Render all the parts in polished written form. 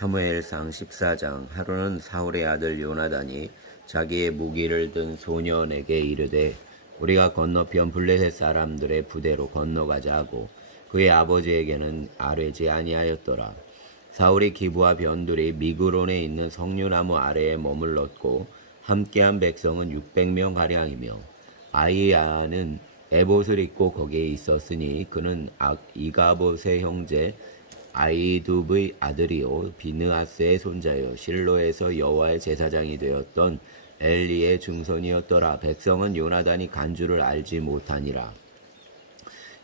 사무엘상 14장. 하루는 사울의 아들 요나단이 자기의 무기를 든 소년에게 이르되 우리가 건너편 블레셋 사람들의 부대로 건너가자 하고 그의 아버지에게는 아뢰지 아니하였더라. 사울이 기브와 변두리 미그론에 있는 석류나무 아래에 머물렀고 함께한 백성은 600명 가량이며 아이야는 에봇을 입고 거기에 있었으니 그는 이가봇의 형제 아이두브의 아들이요 비느하스의 손자요 실로에서 여호와의 제사장이 되었던 엘리의 중손이었더라. 백성은 요나단이 간 줄을 알지 못하니라.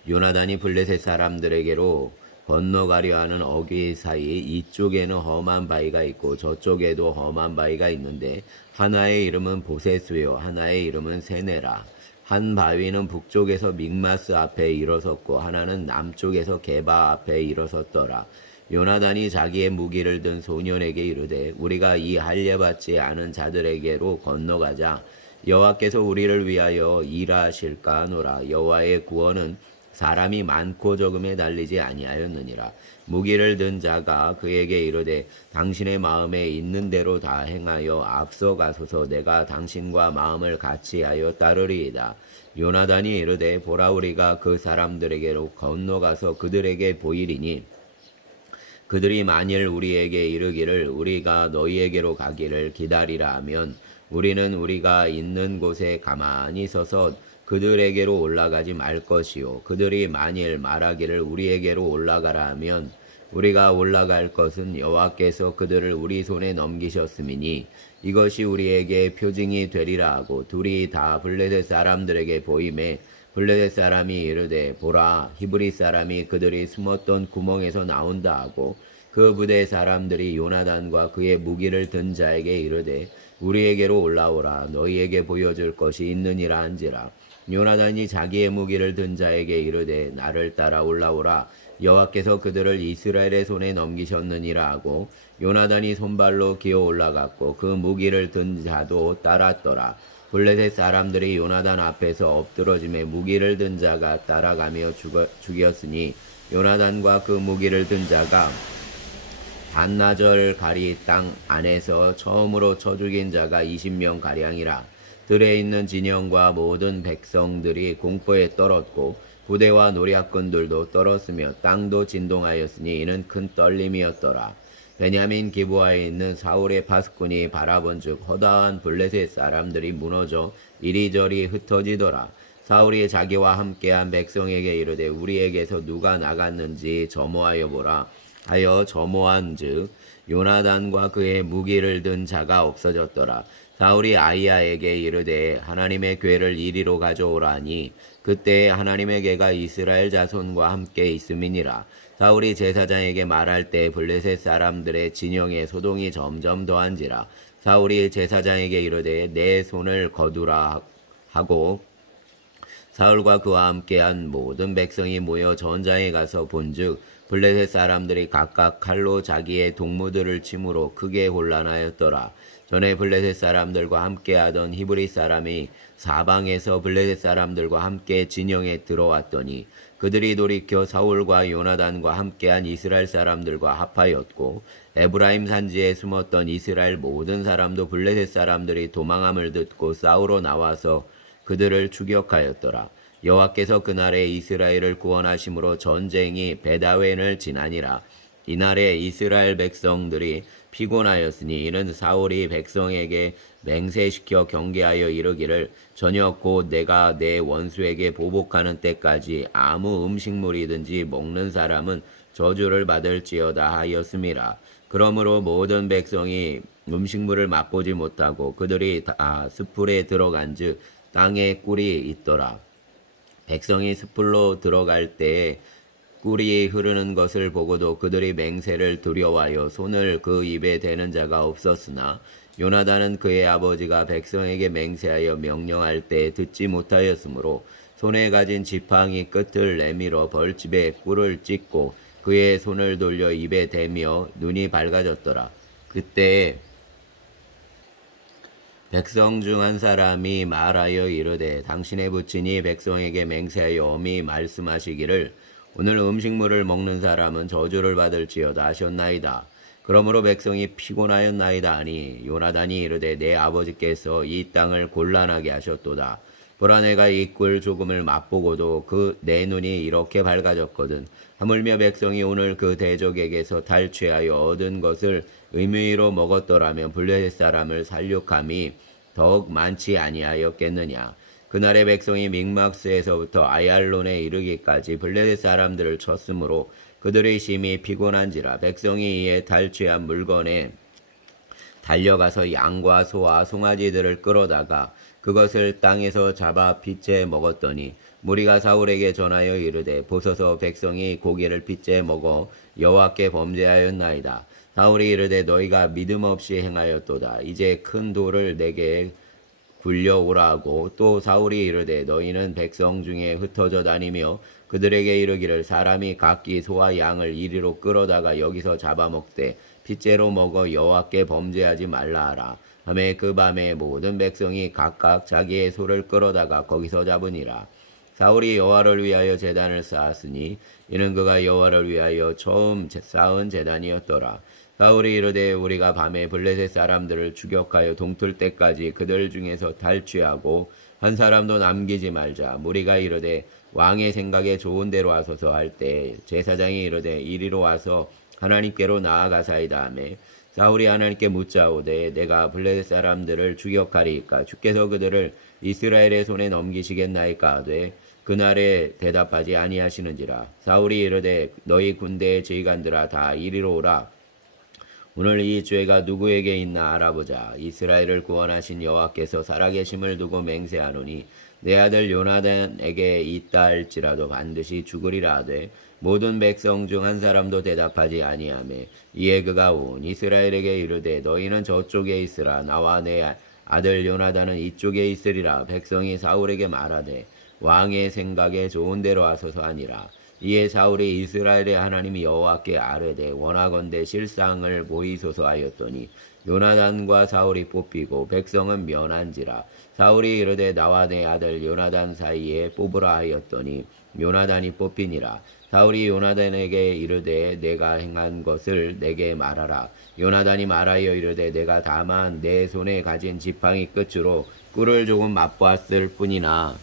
요나단이 블레셋 사람들에게로 건너가려 하는 어귀 사이 이쪽에는 험한 바위가 있고 저쪽에도 험한 바위가 있는데 하나의 이름은 보세스요 하나의 이름은 세네라. 한 바위는 북쪽에서 믹마스 앞에 일어섰고 하나는 남쪽에서 게바 앞에 일어섰더라. 요나단이 자기의 무기를 든 소년에게 이르되 우리가 이 할례받지 않은 자들에게로 건너가자. 여호와께서 우리를 위하여 일하실까 하노라. 여호와의 구원은 사람이 많고 적음에 달리지 아니하였느니라. 무기를 든 자가 그에게 이르되 당신의 마음에 있는 대로 다 행하여 앞서가소서. 내가 당신과 마음을 같이하여 따르리이다. 요나단이 이르되 보라 우리가 그 사람들에게로 건너가서 그들에게 보이리니 그들이 만일 우리에게 이르기를 우리가 너희에게로 가기를 기다리라 하면 우리는 우리가 있는 곳에 가만히 서서 그들에게로 올라가지 말 것이요 그들이 만일 말하기를 우리에게로 올라가라 하면 우리가 올라갈 것은 여호와께서 그들을 우리 손에 넘기셨음이니 이것이 우리에게 표징이 되리라 하고 둘이 다 블레셋 사람들에게 보임에 블레셋 사람이 이르되 보라 히브리 사람이 그들이 숨었던 구멍에서 나온다 하고 그 부대 사람들이 요나단과 그의 무기를 든 자에게 이르되 우리에게로 올라오라 너희에게 보여줄 것이 있느니라 한지라. 요나단이 자기의 무기를 든 자에게 이르되 나를 따라 올라오라 여호와께서 그들을 이스라엘의 손에 넘기셨느니라 하고 요나단이 손발로 기어 올라갔고 그 무기를 든 자도 따랐더라. 블레셋 사람들이 요나단 앞에서 엎드러짐에 무기를 든 자가 따라가며 죽였으니 요나단과 그 무기를 든 자가 반나절 가리 땅 안에서 처음으로 쳐 죽인 자가 20명 가량이라. 들에 있는 진영과 모든 백성들이 공포에 떨었고 부대와 노략군들도 떨었으며 땅도 진동하였으니 이는 큰 떨림이었더라. 베냐민 기브아에 있는 사울의 파수꾼이 바라본즉 허다한 블레셋 사람들이 무너져 이리저리 흩어지더라. 사울이 자기와 함께한 백성에게 이르되 우리에게서 누가 나갔는지 점호하여 보라 하여 점호한즉 요나단과 그의 무기를 든 자가 없어졌더라. 사울이 아이야에게 이르되 하나님의 궤를 이리로 가져오라 하니 그때에 하나님의 궤가 이스라엘 자손과 함께 있음이니라. 사울이 제사장에게 말할 때 블레셋 사람들의 진영에 소동이 점점 더한지라. 사울이 제사장에게 이르되 내 손을 거두라 하고 사울과 그와 함께한 모든 백성이 모여 전장에 가서 본즉 블레셋 사람들이 각각 칼로 자기의 동무들을 침으로 크게 혼란하였더라. 전에 블레셋 사람들과 함께하던 히브리 사람이 사방에서 블레셋 사람들과 함께 진영에 들어왔더니 그들이 돌이켜 사울과 요나단과 함께한 이스라엘 사람들과 합하였고 에브라임 산지에 숨었던 이스라엘 모든 사람도 블레셋 사람들이 도망함을 듣고 싸우러 나와서 그들을 추격하였더라. 여호와께서 그날에 이스라엘을 구원하심으로 전쟁이 베다웬을 지나니라. 이날에 이스라엘 백성들이 피곤하였으니 이는 사울이 백성에게 맹세시켜 경계하여 이르기를 저녁 곧 내가 내 원수에게 보복하는 때까지 아무 음식물이든지 먹는 사람은 저주를 받을지어다 하였음이라. 그러므로 모든 백성이 음식물을 맛보지 못하고 그들이 다 숯불에 들어간즉 땅에 꿀이 있더라. 백성이 숯불로 들어갈 때에 꿀이 흐르는 것을 보고도 그들이 맹세를 두려워하여 손을 그 입에 대는 자가 없었으나 요나단은 그의 아버지가 백성에게 맹세하여 명령할 때 듣지 못하였으므로 손에 가진 지팡이 끝을 내밀어 벌집에 꿀을 찍고 그의 손을 돌려 입에 대며 눈이 밝아졌더라. 그때에 백성 중 한 사람이 말하여 이르되 당신의 부친이 백성에게 맹세하여 엄히 말씀하시기를 오늘 음식물을 먹는 사람은 저주를 받을지어다 하셨나이다. 그러므로 백성이 피곤하였나이다 하니 요나단이 이르되 내 아버지께서 이 땅을 곤란하게 하셨도다. 보라 내가 이 꿀 조금을 맛보고도 그 내 눈이 이렇게 밝아졌거든. 하물며 백성이 오늘 그 대적에게서 탈취하여 얻은 것을 의무의로 먹었더라면 블레셋 사람을 살육함이 더욱 많지 아니하였겠느냐. 그날의 백성이 믹막스에서부터 아얄론에 이르기까지 블레셋 사람들을 쳤으므로 그들의 심히 피곤한지라. 백성이 이에 탈취한 물건에 달려가서 양과 소와 송아지들을 끌어다가 그것을 땅에서 잡아 빚제 먹었더니 무리가 사울에게 전하여 이르되 보소서 백성이 고기를 빚제 먹어 여호와께 범죄하였나이다. 사울이 이르되 너희가 믿음 없이 행하였도다. 이제 큰 돌을 내게 굴려오라 하고 또 사울이 이르되 너희는 백성 중에 흩어져 다니며 그들에게 이르기를 사람이 각기 소와 양을 이리로 끌어다가 여기서 잡아먹되 핏째로 먹어 여호와께 범죄하지 말라 하라. 하매 그 밤에 모든 백성이 각각 자기의 소를 끌어다가 거기서 잡으니라. 사울이 여호와를 위하여 제단을 쌓았으니 이는 그가 여호와를 위하여 처음 쌓은 제단이었더라. 사울이 이르되 우리가 밤에 블레셋 사람들을 추격하여 동틀 때까지 그들 중에서 탈취하고 한 사람도 남기지 말자. 무리가 이르되 왕의 생각에 좋은 대로 하소서 할 때 제사장이 이르되 이리로 와서 하나님께로 나아가사이다 하매 사울이 하나님께 묻자오되 내가 블레셋 사람들을 추격하리이까 주께서 그들을 이스라엘의 손에 넘기시겠나이까 하되 그날에 대답하지 아니하시는지라. 사울이 이르되 너희 군대의 지휘관들아 다 이리로 오라. 오늘 이 죄가 누구에게 있나 알아보자. 이스라엘을 구원하신 여호와께서 살아계심을 두고 맹세하노니 내 아들 요나단에게 있다 할지라도 반드시 죽으리라 하되 모든 백성 중 한 사람도 대답하지 아니하매 이에 그가 온 이스라엘에게 이르되 너희는 저쪽에 있으라. 나와 내 아들 요나단은 이쪽에 있으리라. 백성이 사울에게 말하되 왕의 생각에 좋은 대로 하소서 하니라. 이에 사울이 이스라엘의 하나님 여호와께 아뢰되 원하건대 실상을 보이소서 하였더니 요나단과 사울이 뽑히고 백성은 면한지라. 사울이 이르되 나와 내 아들 요나단 사이에 뽑으라 하였더니 요나단이 뽑히니라. 사울이 요나단에게 이르되 내가 행한 것을 내게 말하라. 요나단이 말하여 이르되 내가 다만 내 손에 가진 지팡이 끝으로 꿀을 조금 맛보았을 뿐이나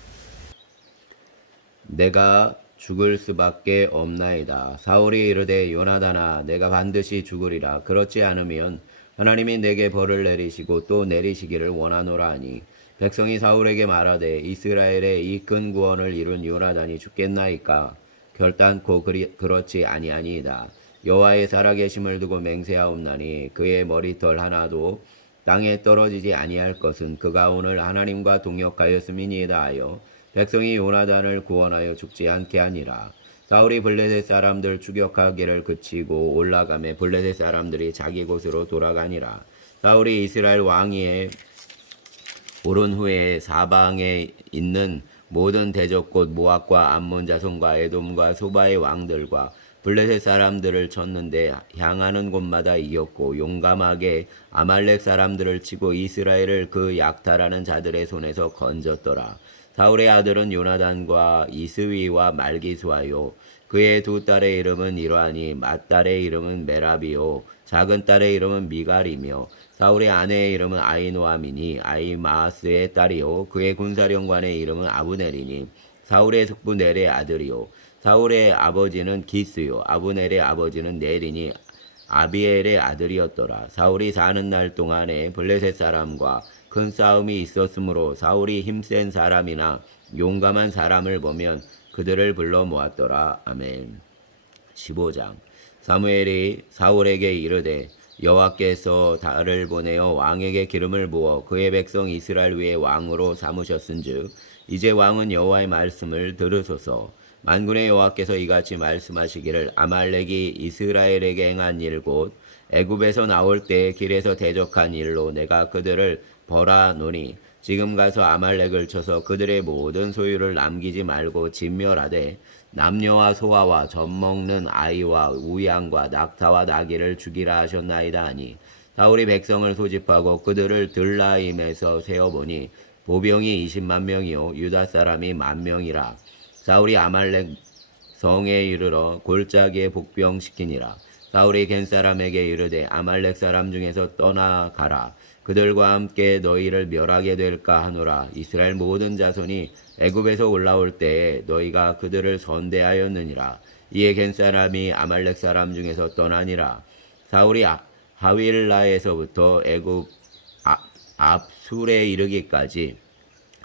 내가 죽을 수밖에 없나이다. 사울이 이르되 요나단아 내가 반드시 죽으리라. 그렇지 않으면 하나님이 내게 벌을 내리시고 또 내리시기를 원하노라 하니 백성이 사울에게 말하되 이스라엘의 이 큰 구원을 이룬 요나단이 죽겠나이까. 결단코 그렇지 아니하니이다. 여호와의 살아계심을 두고 맹세하옵나니 그의 머리털 하나도 땅에 떨어지지 아니할 것은 그가 오늘 하나님과 동역하였음이니이다 하여 백성이 요나단을 구원하여 죽지 않게 하니라. 사울이 블레셋 사람들 추격하기를 그치고 올라가매 블레셋 사람들이 자기 곳으로 돌아가니라. 사울이 이스라엘 왕위에 오른 후에 사방에 있는 모든 대적 곧 모압과 암몬 자손과 에돔과 소바의 왕들과 블레셋 사람들을 쳤는데 향하는 곳마다 이겼고 용감하게 아말렉 사람들을 치고 이스라엘을 그 약탈하는 자들의 손에서 건졌더라. 사울의 아들은 요나단과 이스위와 말기수하요. 그의 두 딸의 이름은 이러하니 맏딸의 이름은 메라비요 작은 딸의 이름은 미갈이며 사울의 아내의 이름은 아히노아미니 아히마아스의 딸이요 그의 군사령관의 이름은 아브넬이니 사울의 숙부 넬의 아들이요 사울의 아버지는 기스요 아브넬의 아버지는 넬이니 아비엘의 아들이었더라. 사울이 사는 날 동안에 블레셋 사람과 큰 싸움이 있었으므로 사울이 힘센 사람이나 용감한 사람을 보면 그들을 불러 모았더라. 아멘. 15장. 사무엘이 사울에게 이르되 여호와께서 달을 보내어 왕에게 기름을 부어 그의 백성 이스라엘 위에 왕으로 삼으셨은즉 이제 왕은 여호와의 말씀을 들으소서. 만군의 여호와께서 이같이 말씀하시기를 아말렉이 이스라엘에게 행한 일 곧 애굽에서 나올 때 길에서 대적한 일로 내가 그들을 벌하노니 지금 가서 아말렉을 쳐서 그들의 모든 소유를 남기지 말고 진멸하되 남녀와 소아와 젖먹는 아이와 우양과 낙타와 나귀를 죽이라 하셨나이다 하니 사울이 백성을 소집하고 그들을 들라임에서 세어보니 보병이 20만 명이요 유다 사람이 10,000명이라. 사울이 아말렉 성에 이르러 골짜기에 복병시키니라. 사울이 겐 사람에게 이르되 아말렉 사람 중에서 떠나가라. 그들과 함께 너희를 멸하게 될까 하노라. 이스라엘 모든 자손이 애굽에서 올라올 때에 너희가 그들을 선대하였느니라. 이에 겐 사람이 아말렉 사람 중에서 떠나니라. 사울이 하윌라에서부터 애굽 앞술에 이르기까지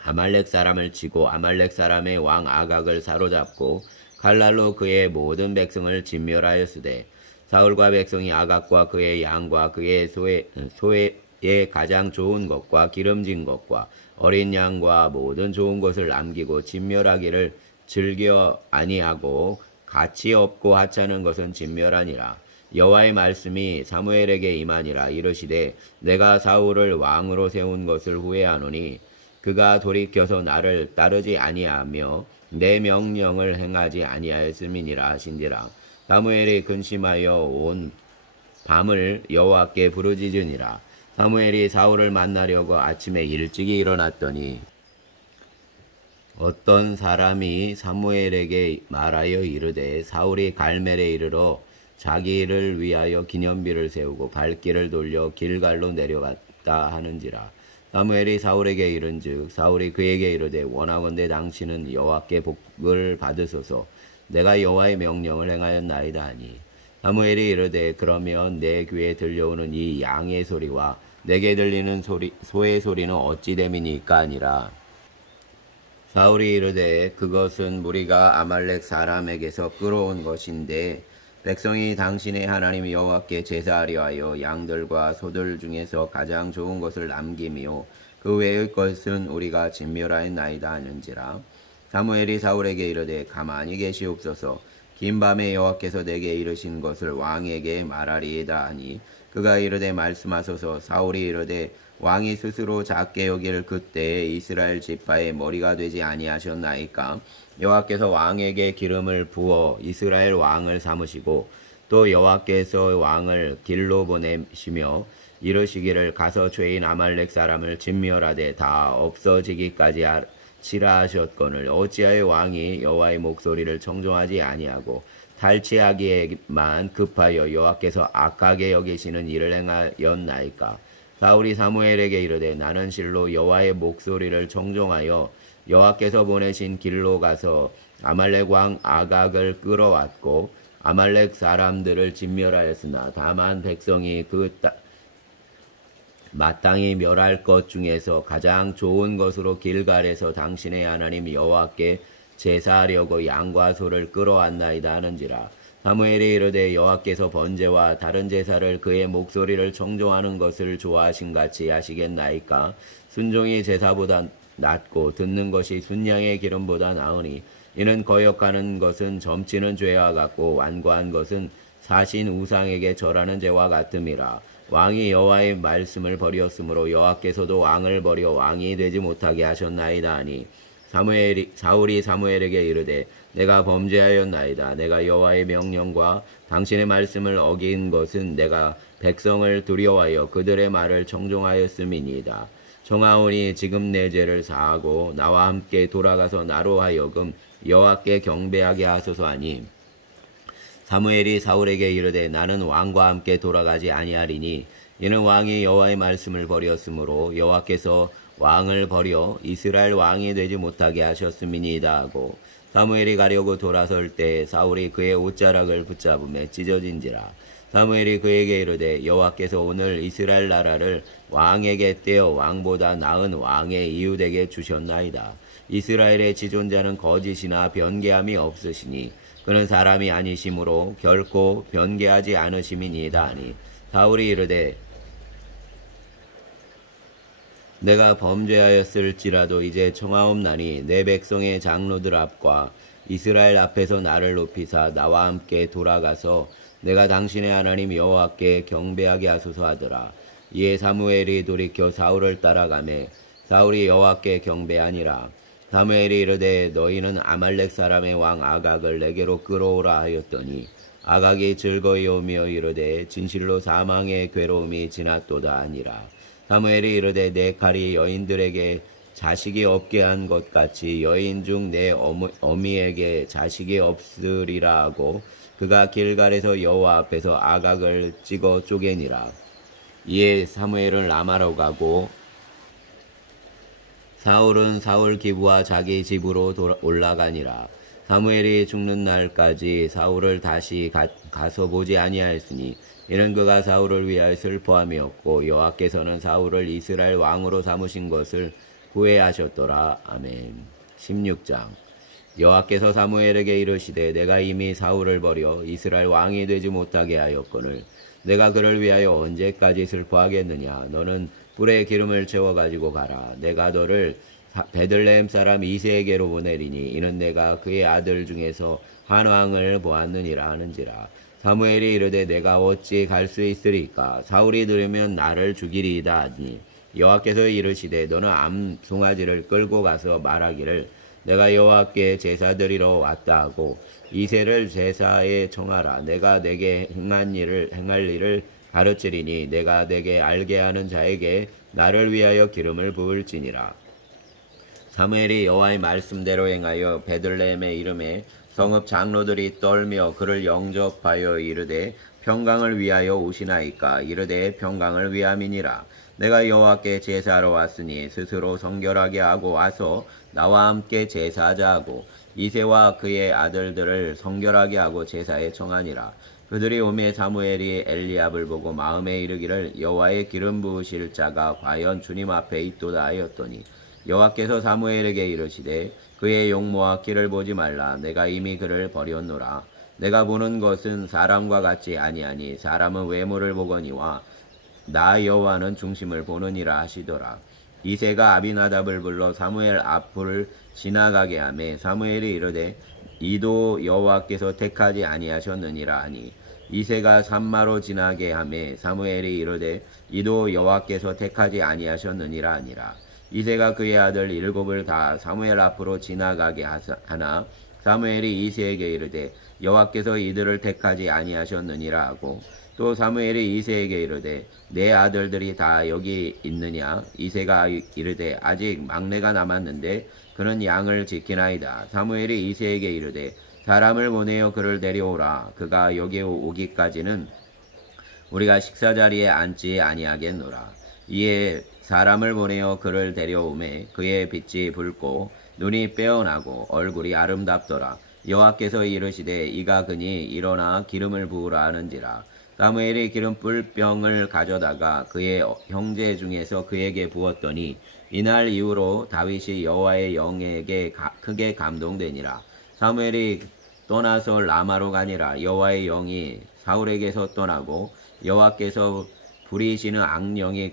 아말렉 사람을 치고 아말렉 사람의 왕 아각을 사로잡고 칼날로 그의 모든 백성을 진멸하였으되 사울과 백성이 아각과 그의 양과 그의 소의 가장 좋은 것과 기름진 것과 어린 양과 모든 좋은 것을 남기고 진멸하기를 즐겨 아니하고 가치 없고 하찮은 것은 진멸하니라. 여호와의 말씀이 사무엘에게 임하니라. 이르시되 내가 사울을 왕으로 세운 것을 후회하노니 그가 돌이켜서 나를 따르지 아니하며 내 명령을 행하지 아니하였음이니라 하신지라. 사무엘이 근심하여 온 밤을 여호와께 부르짖으니라. 사무엘이 사울을 만나려고 아침에 일찍이 일어났더니 어떤 사람이 사무엘에게 말하여 이르되 사울이 갈멜에 이르러 자기를 위하여 기념비를 세우고 발길을 돌려 길갈로 내려갔다 하는지라. 사무엘이 사울에게 이른즉 사울이 그에게 이르되 원하건대 당신은 여호와께 복을 받으소서. 내가 여호와의 명령을 행하였나이다 하니 사무엘이 이르되 그러면 내 귀에 들려오는 이 양의 소리와 내게 들리는 소의 소리는 어찌 됨이니까 아니라. 사울이 이르되 그것은 무리가 아말렉 사람에게서 끌어온 것인데 백성이 당신의 하나님 여호와께 제사하려 하여 양들과 소들 중에서 가장 좋은 것을 남기며 그 외의 것은 우리가 진멸하였나이다 하는지라. 사무엘이 사울에게 이르되 가만히 계시옵소서. 긴 밤에 여호와께서 내게 이르신 것을 왕에게 말하리이다 하니 그가 이르되 말씀하소서. 사울이 이르되 왕이 스스로 작게 여길 그때에 이스라엘 지파의 머리가 되지 아니하셨나이까. 여호와께서 왕에게 기름을 부어 이스라엘 왕을 삼으시고 또 여호와께서 왕을 길로 보내시며 이르시기를 가서 죄인 아말렉 사람을 진멸하되 다 없어지기까지 치라 하셨거늘 어찌하여 왕이 여호와의 목소리를 청종하지 아니하고 탈취하기에만 급하여 여호와께서 악하게 여기시는 일을 행하였나이까. 사울이 사무엘에게 이르되 나는 실로 여호와의 목소리를 청종하여 여호와께서 보내신 길로 가서 아말렉 왕 아각을 끌어왔고 아말렉 사람들을 진멸하였으나 다만 백성이 그 마땅히 멸할 것 중에서 가장 좋은 것으로 길갈에서 당신의 하나님 여호와께 제사하려고 양과 소를 끌어왔나이다 하는지라. 사무엘이 이르되 여호와께서 번제와 다른 제사를 그의 목소리를 청종하는 것을 좋아하신 같이 하시겠나이까. 순종이 제사보다 낫고 듣는 것이 순양의 기름보다 나으니 이는 거역하는 것은 점치는 죄와 같고 완고한 것은 사신 우상에게 절하는 죄와 같음이라. 왕이 여호와의 말씀을 버리었으므로 여호와께서도 왕을 버려 왕이 되지 못하게 하셨나이다 하니 사울이 사무엘에게 이르되 내가 범죄하였나이다. 내가 여호와의 명령과 당신의 말씀을 어긴 것은 내가 백성을 두려워하여 그들의 말을 청종하였음이니이다. 청하오니 지금 내 죄를 사하고 나와 함께 돌아가서 나로 하여금 여호와께 경배하게 하소서 하니 사무엘이 사울에게 이르되 나는 왕과 함께 돌아가지 아니하리니 이는 왕이 여호와의 말씀을 버렸으므로 여호와께서 왕을 버려 이스라엘 왕이 되지 못하게 하셨음이니이다 하고 사무엘이 가려고 돌아설 때 사울이 그의 옷자락을 붙잡음에 찢어진지라. 사무엘이 그에게 이르되 여호와께서 오늘 이스라엘 나라를 왕에게 떼어 왕보다 나은 왕의 이웃에게 주셨나이다. 이스라엘의 지존자는 거짓이나 변개함이 없으시니 그는 사람이 아니심으로 결코 변개하지 않으심이니이다 하니 사울이 이르되 내가 범죄하였을지라도 이제 청하옵나니 내 백성의 장로들 앞과 이스라엘 앞에서 나를 높이사 나와 함께 돌아가서 내가 당신의 하나님 여호와께 경배하게 하소서 하더라. 이에 사무엘이 돌이켜 사울을 따라가매 사울이 여호와께 경배하니라. 사무엘이 이르되 너희는 아말렉 사람의 왕 아각을 내게로 끌어오라 하였더니 아각이 즐거이 오며 이르되 진실로 사망의 괴로움이 지났도다 하니라. 사무엘이 이르되 내 칼이 여인들에게 자식이 없게 한 것 같이 여인 중 내 어미에게 자식이 없으리라 하고 그가 길갈에서 여호와 앞에서 아각을 찍어 쪼개니라. 이에 사무엘은 라마로 가고 사울은 사울 기부와 자기 집으로 올라가니라. 사무엘이 죽는 날까지 사울을 다시 가서 보지 아니하였으니 이는 그가 사울을 위하여 슬퍼함이었고 여호와께서는 사울을 이스라엘 왕으로 삼으신 것을 후회하셨더라. 아멘. 16장. 여호와께서 사무엘에게 이르시되 내가 이미 사울을 버려 이스라엘 왕이 되지 못하게 하였거늘 내가 그를 위하여 언제까지 슬퍼하겠느냐. 너는 뿔에 기름을 채워 가지고 가라. 내가 너를 베들레헴 사람 이새에게로 보내리니 이는 내가 그의 아들 중에서 한 왕을 보았느니라 하는지라. 사무엘이 이르되 내가 어찌 갈 수 있으리까. 사울이 들으면 나를 죽이리이다 하니 여호와께서 이르시되 너는 암 송아지를 끌고 가서 말하기를 내가 여호와께 제사 드리러 왔다 하고 이새를 제사에 청하라. 내가 내게 행할 일을 가르치리니 내가 내게 알게 하는 자에게 나를 위하여 기름을 부을지니라. 사무엘이 여호와의 말씀대로 행하여 베들레헴의 이름에 성읍 장로들이 떨며 그를 영접하여 이르되 평강을 위하여 오시나이까. 이르되 평강을 위함이니라. 내가 여호와께 제사하러 왔으니 스스로 성결하게 하고 와서 나와 함께 제사하자 하고 이새와 그의 아들들을 성결하게 하고 제사에 청하니라. 그들이 오매 사무엘이 엘리압을 보고 마음에 이르기를 여호와의 기름 부으실 자가 과연 주님 앞에 있도다 하였더니 여호와께서 사무엘에게 이르시되 그의 용모와 길을 보지 말라. 내가 이미 그를 버렸노라. 내가 보는 것은 사람과 같지 아니하니 사람은 외모를 보거니와 나 여호와는 중심을 보느니라 하시더라. 이새가 아비나답을 불러 사무엘 앞을 지나가게 하매 사무엘이 이르되 이도 여호와께서 택하지 아니하셨느니라 하니 이새가 산마로 지나게 하매 사무엘이 이르되 이도 여호와께서 택하지 아니하셨느니라 하니라. 이새가 그의 아들 7을 다 사무엘 앞으로 지나가게 하나 사무엘이 이새에게 이르되 여호와께서 이들을 택하지 아니하셨느니라 하고 또 사무엘이 이새에게 이르되 내 아들들이 다 여기 있느냐. 이새가 이르되 아직 막내가 남았는데 그는 양을 지키나이다. 사무엘이 이새에게 이르되 사람을 보내어 그를 데려오라. 그가 여기 오기까지는 우리가 식사자리에 앉지 아니하겠노라. 이에 사람을 보내어 그를 데려오매 그의 빛이 붉고 눈이 빼어나고 얼굴이 아름답더라. 여호와께서 이르시되 이가 그니 일어나 기름을 부으라 하는지라. 사무엘이 기름불병을 가져다가 그의 형제 중에서 그에게 부었더니 이날 이후로 다윗이 여호와의 영에게 크게 감동되니라. 사무엘이 떠나서 라마로 가니라. 여호와의 영이 사울에게서 떠나고 여호와께서 부리시는 악령이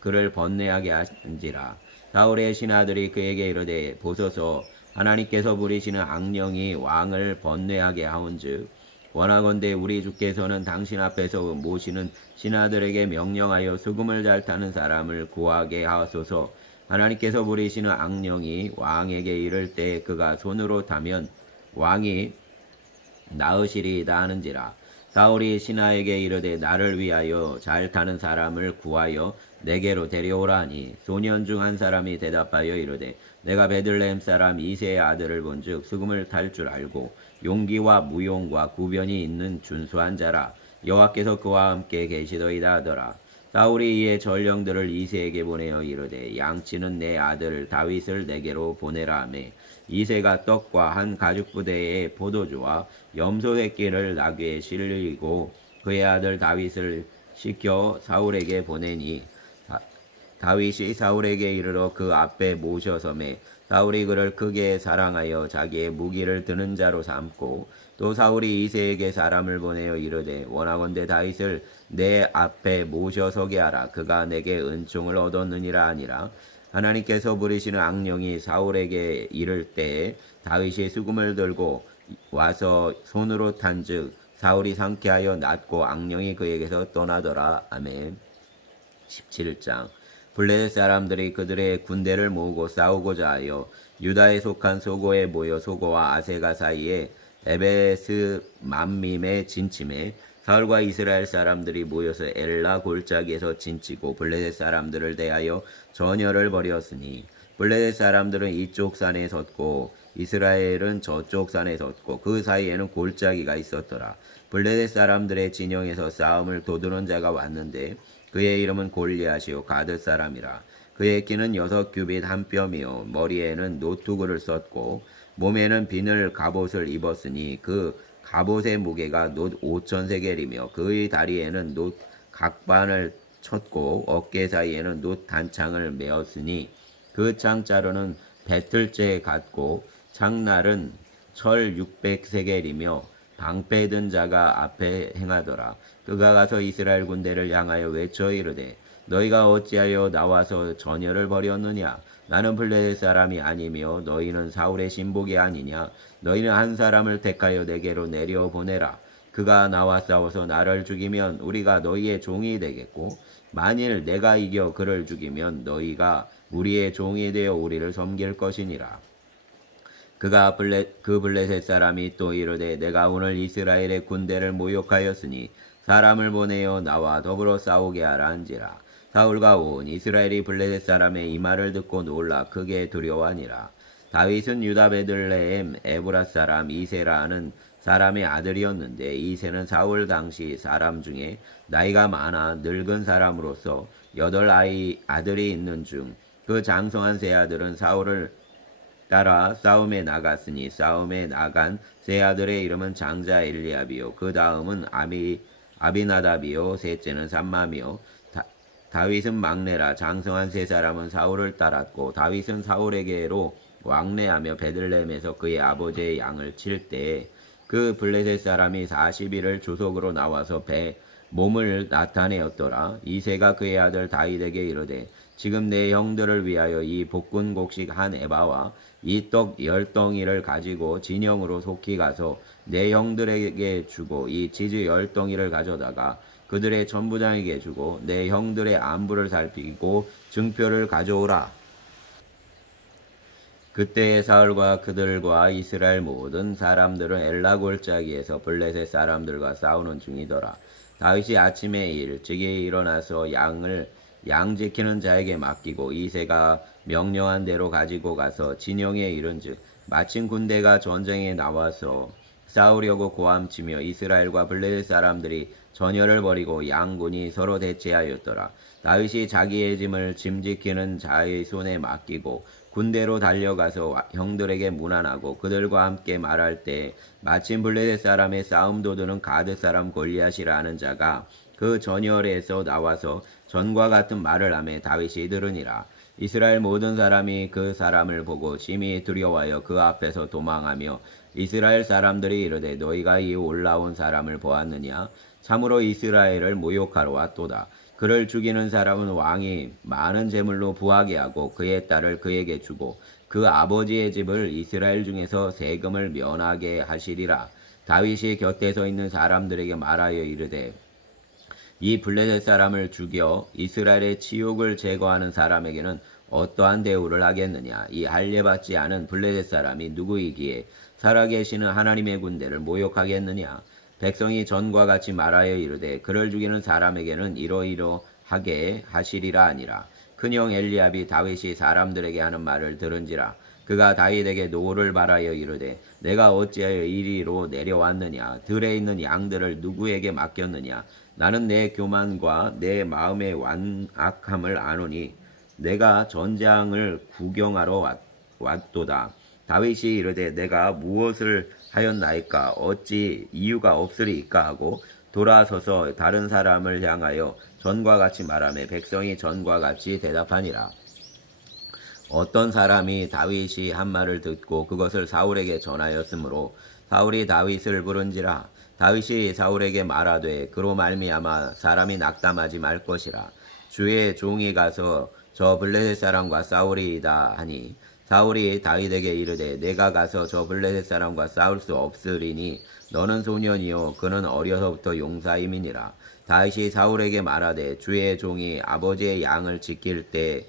그를 번뇌하게 하신지라. 사울의 신하들이 그에게 이르되 보소서 하나님께서 부리시는 악령이 왕을 번뇌하게 하온즉 원하건대 우리 주께서는 당신 앞에서 모시는 신하들에게 명령하여 수금을 잘 타는 사람을 구하게 하소서. 하나님께서 부리시는 악령이 왕에게 이를 때 그가 손으로 타면 왕이 나으시리이다 하는지라. 사울이 신하에게 이르되 나를 위하여 잘 타는 사람을 구하여 내게로 데려오라 하니 소년 중 한 사람이 대답하여 이르되 내가 베들레헴 사람 이새의 아들을 본즉 수금을 탈 줄 알고 용기와 무용과 구변이 있는 준수한 자라. 여호와께서 그와 함께 계시더이다 하더라. 사울이 이에 전령들을 이새에게 보내어 이르되 양치는 내 아들 다윗을 내게로 보내라 하매 이새가 떡과 한 가죽부대의 포도주와 염소 새끼를 나귀에 실리고 그의 아들 다윗을 시켜 사울에게 보내니 다윗이 사울에게 이르러 그 앞에 모셔서매 사울이 그를 크게 사랑하여 자기의 무기를 드는 자로 삼고 또 사울이 이새에게 사람을 보내어 이르되 원하건대 다윗을 내 앞에 모셔서게 하라. 그가 내게 은총을 얻었느니라 하니라. 하나님께서 부리시는 악령이 사울에게 이를 때에 다윗이 수금을 들고 와서 손으로 탄즉 사울이 상쾌하여 낫고 악령이 그에게서 떠나더라. 아멘. 17장. 블레셋 사람들이 그들의 군대를 모으고 싸우고자 하여 유다에 속한 소고에 모여 소고와 아세가 사이에 에베스 맘밈에 진침해 사울과 이스라엘 사람들이 모여서 엘라 골짜기에서 진치고 블레셋 사람들을 대하여 전열을 벌였으니 블레셋 사람들은 이쪽 산에 섰고 이스라엘은 저쪽 산에 섰고 그 사이에는 골짜기가 있었더라. 블레셋 사람들의 진영에서 싸움을 도두는 자가 왔는데 그의 이름은 골리앗이요 가드 사람이라. 그의 키는 6규빗 한 뼘이요 머리에는 노투구를 썼고 몸에는 비늘 갑옷을 입었으니 그 갑옷의 무게가 놋 5,000세겔이며 그의 다리에는 놋 각반을 쳤고 어깨 사이에는 놋 단창을 메었으니 그 창자루는 배틀째 같고 창날은 철 600세겔이며 방패 든 자가 앞에 행하더라. 그가 가서 이스라엘 군대를 향하여 외쳐 이르되 너희가 어찌하여 나와서 전열을 벌였느냐? 나는 블레셋 사람이 아니며 너희는 사울의 신복이 아니냐? 너희는 한 사람을 택하여 내게로 내려 보내라. 그가 나와 싸워서 나를 죽이면 우리가 너희의 종이 되겠고 만일 내가 이겨 그를 죽이면 너희가 우리의 종이 되어 우리를 섬길 것이니라. 그 블레셋 사람이 또 이르되 내가 오늘 이스라엘의 군대를 모욕하였으니 사람을 보내어 나와 더불어 싸우게 하라 한지라. 사울과 온 이스라엘이 블레셋 사람의 이 말을 듣고 놀라 크게 두려워하니라. 다윗은 유다 베들레헴 에브랏 사람 이세라 하는 사람의 아들이었는데 이세는 사울 당시 사람 중에 나이가 많아 늙은 사람으로서 8 아들이 있는 중 그 장성한 세 아들은 사울을 따라 싸움에 나갔으니 싸움에 나간 세 아들의 이름은 장자 엘리압이요 그 다음은 아비나답이요 셋째는 삼마미요 다윗은 막내라. 장성한 세 사람은 사울을 따랐고 다윗은 사울에게로 왕래하며 베들레헴에서 그의 아버지의 양을 칠 때에 그 블레셋 사람이 40일을 조속으로 나와서 몸을 나타내었더라. 이새가 그의 아들 다윗에게 이르되 지금 내 형들을 위하여 이 볶은 곡식 한 에바와 이 떡 10덩이를 가지고 진영으로 속히 가서 내 형들에게 주고 이 치즈 10덩이를 가져다가 그들의 천부장에게 주고 내 형들의 안부를 살피고 증표를 가져오라. 그때의 사울과 그들과 이스라엘 모든 사람들은 엘라 골짜기에서 블레셋 사람들과 싸우는 중이더라. 다윗이 아침에 일찍이 일어나서 양 지키는 자에게 맡기고 이새가 명령한 대로 가지고 가서 진영에 이른즉 마침 군대가 전쟁에 나와서 싸우려고 고함치며 이스라엘과 블레셋 사람들이 전열을 벌이고 양군이 서로 대치하였더라. 다윗이 자기의 짐 지키는 자의 손에 맡기고 군대로 달려가서 형들에게 문안하고 그들과 함께 말할 때 마침 블레셋 사람의 싸움 도두는 가드 사람 골리앗이라 하는 자가 그 전열에서 나와서 전과 같은 말을 하며 다윗이 들으니라. 이스라엘 모든 사람이 그 사람을 보고 심히 두려워하여 그 앞에서 도망하며 이스라엘 사람들이 이르되 너희가 이 올라온 사람을 보았느냐? 참으로 이스라엘을 모욕하러 왔도다. 그를 죽이는 사람은 왕이 많은 재물로 부하게 하고 그의 딸을 그에게 주고 그 아버지의 집을 이스라엘 중에서 세금을 면하게 하시리라. 다윗이 곁에 서 있는 사람들에게 말하여 이르되 이 블레셋 사람을 죽여 이스라엘의 치욕을 제거하는 사람에게는 어떠한 대우를 하겠느냐? 이 할례받지 않은 블레셋 사람이 누구이기에 살아계시는 하나님의 군대를 모욕하겠느냐? 백성이 전과 같이 말하여 이르되 그를 죽이는 사람에게는 이러이러하게 하시리라 아니라. 큰형 엘리압이 다윗이 사람들에게 하는 말을 들은지라. 그가 다윗에게 노를 바라여 이르되 내가 어찌하여 이리로 내려왔느냐? 들에 있는 양들을 누구에게 맡겼느냐? 나는 내 교만과 내 마음의 완악함을 아노니 내가 전장을 구경하러 왔도다. 다윗이 이르되 내가 무엇을 하였나이까? 어찌 이유가 없으리까? 하고 돌아서서 다른 사람을 향하여 전과 같이 말하며 백성이 전과 같이 대답하니라. 어떤 사람이 다윗이 한 말을 듣고 그것을 사울에게 전하였으므로 사울이 다윗을 부른지라. 다윗이 사울에게 말하되 그로 말미암아 사람이 낙담하지 말 것이라. 주의 종이 가서 저 블레셋 사람과 싸우리이다 하니 사울이 다윗에게 이르되 내가 가서 저 블레셋 사람과 싸울 수 없으리니 너는 소년이요 그는 어려서부터 용사임이니라. 다윗이 사울에게 말하되 주의 종이 아버지의 양을 지킬 때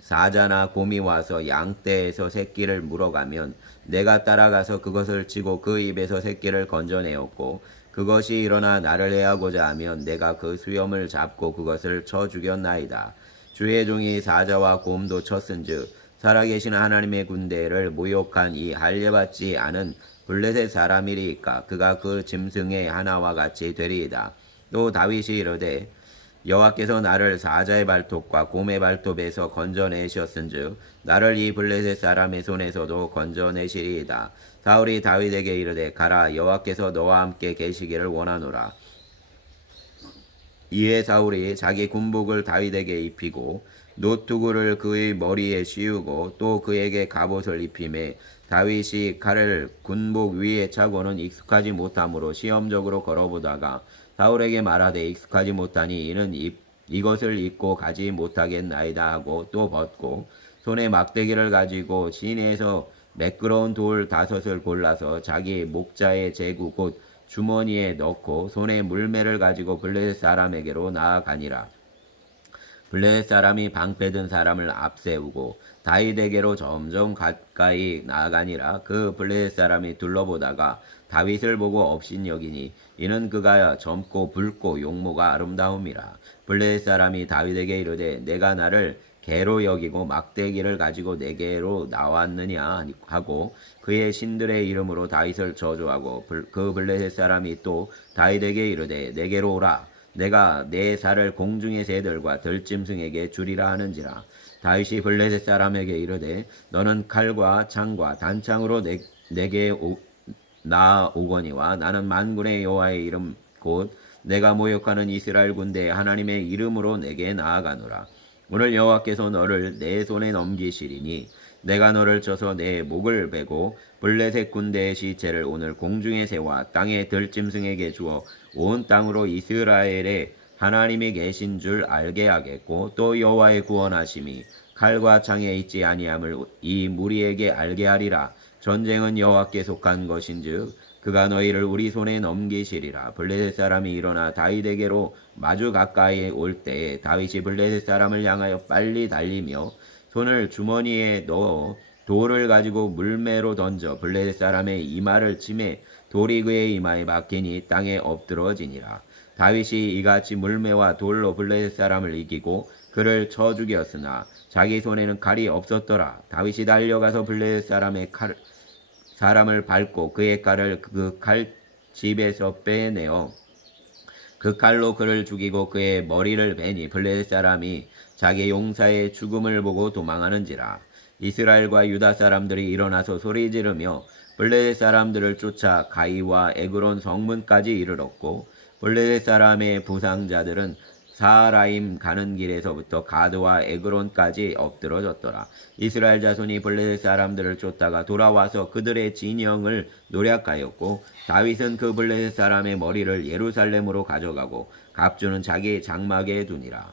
사자나 곰이 와서 양떼에서 새끼를 물어가면 내가 따라가서 그것을 치고 그 입에서 새끼를 건져내었고 그것이 일어나 나를 해하고자 하면 내가 그 수염을 잡고 그것을 쳐 죽였나이다. 주의 종이 사자와 곰도 쳤은즉 살아계신 하나님의 군대를 모욕한 이 할례받지 않은 블레셋 사람이리까 그가 그 짐승의 하나와 같이 되리이다. 또 다윗이 이르되 여호와께서 나를 사자의 발톱과 곰의 발톱에서 건져내셨은즉 나를 이 블레셋 사람의 손에서도 건져내시리이다. 사울이 다윗에게 이르되 가라 여호와께서 너와 함께 계시기를 원하노라. 이에 사울이 자기 군복을 다윗에게 입히고 노투구를 그의 머리에 씌우고 또 그에게 갑옷을 입히매 다윗이 칼을 군복 위에 차고는 익숙하지 못하므로 시험적으로 걸어보다가 사울에게 말하되 익숙하지 못하니 이는 이것을 입고 가지 못하겠나이다 하고 또 벗고 손에 막대기를 가지고 시내에서 매끄러운 돌 5을 골라서 자기 목자의 제구 곧 주머니에 넣고 손에 물매를 가지고 블레셋 사람에게로 나아가니라. 블레셋 사람이 방패 든 사람을 앞세우고 다윗에게로 점점 가까이 나아가니라. 그 블레셋 사람이 둘러보다가 다윗을 보고 업신여기니 이는 그가 젊고 붉고 용모가 아름다움이라. 블레셋 사람이 다윗에게 이르되 내가 나를 개로 여기고 막대기를 가지고 내게로 나왔느냐 하고 그의 신들의 이름으로 다윗을 저주하고 그 블레셋 사람이 또 다윗에게 이르되 내게로 오라. 내가 내 살을 공중의 새들과 들짐승에게 주리라 하는지라. 다윗이 블레셋 사람에게 이르되 너는 칼과 창과 단창으로 내게 나오거니와 나는 만군의 여호와의 이름 곧 내가 모욕하는 이스라엘 군대의 하나님의 이름으로 내게 나아가노라. 오늘 여호와께서 너를 내 손에 넘기시리니 내가 너를 쳐서 내 목을 베고 블레셋 군대의 시체를 오늘 공중의 새와 땅의 들짐승에게 주어 온 땅으로 이스라엘에 하나님이 계신 줄 알게 하겠고 또 여호와의 구원하심이 칼과 창에 있지 아니함을 이 무리에게 알게 하리라. 전쟁은 여호와께 속한 것인즉 그가 너희를 우리 손에 넘기시리라. 블레셋 사람이 일어나 다윗에게로 마주 가까이 올 때에 다윗이 블레셋 사람을 향하여 빨리 달리며 손을 주머니에 넣어 돌을 가지고 물매로 던져 블레셋 사람의 이마를 치매 돌이 그의 이마에 박히니 땅에 엎드러지니라. 다윗이 이같이 물매와 돌로 블레셋 사람을 이기고 그를 쳐 죽였으나 자기 손에는 칼이 없었더라. 다윗이 달려가서 블레셋 사람을 밟고 그의 칼을 그 칼 집에서 빼내어 그 칼로 그를 죽이고 그의 머리를 베니 블레셋 사람이 자기 용사의 죽음을 보고 도망하는지라. 이스라엘과 유다 사람들이 일어나서 소리 지르며 블레셋 사람들을 쫓아 가이와 에그론 성문까지 이르렀고 블레셋 사람의 부상자들은 사라임 가는 길에서부터 가드와 에그론까지 엎드러졌더라. 이스라엘 자손이 블레셋 사람들을 쫓다가 돌아와서 그들의 진영을 노략하였고 다윗은 그 블레셋 사람의 머리를 예루살렘으로 가져가고 갑주는 자기 장막에 두니라.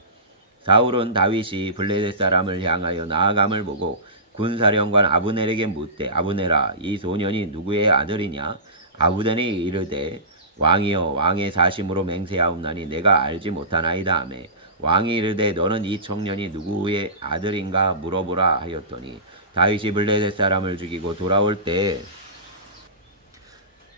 사울은 다윗이 블레셋 사람을 향하여 나아감을 보고 군사령관 아브넬에게 묻되 아브넬아 이 소년이 누구의 아들이냐? 아브넬이 이르되 왕이여 왕의 사심으로 맹세하옵나니 내가 알지 못하나이다 하며 왕이 이르되 너는 이 청년이 누구의 아들인가 물어보라 하였더니 다윗이 블레셋 사람을 죽이고 돌아올 때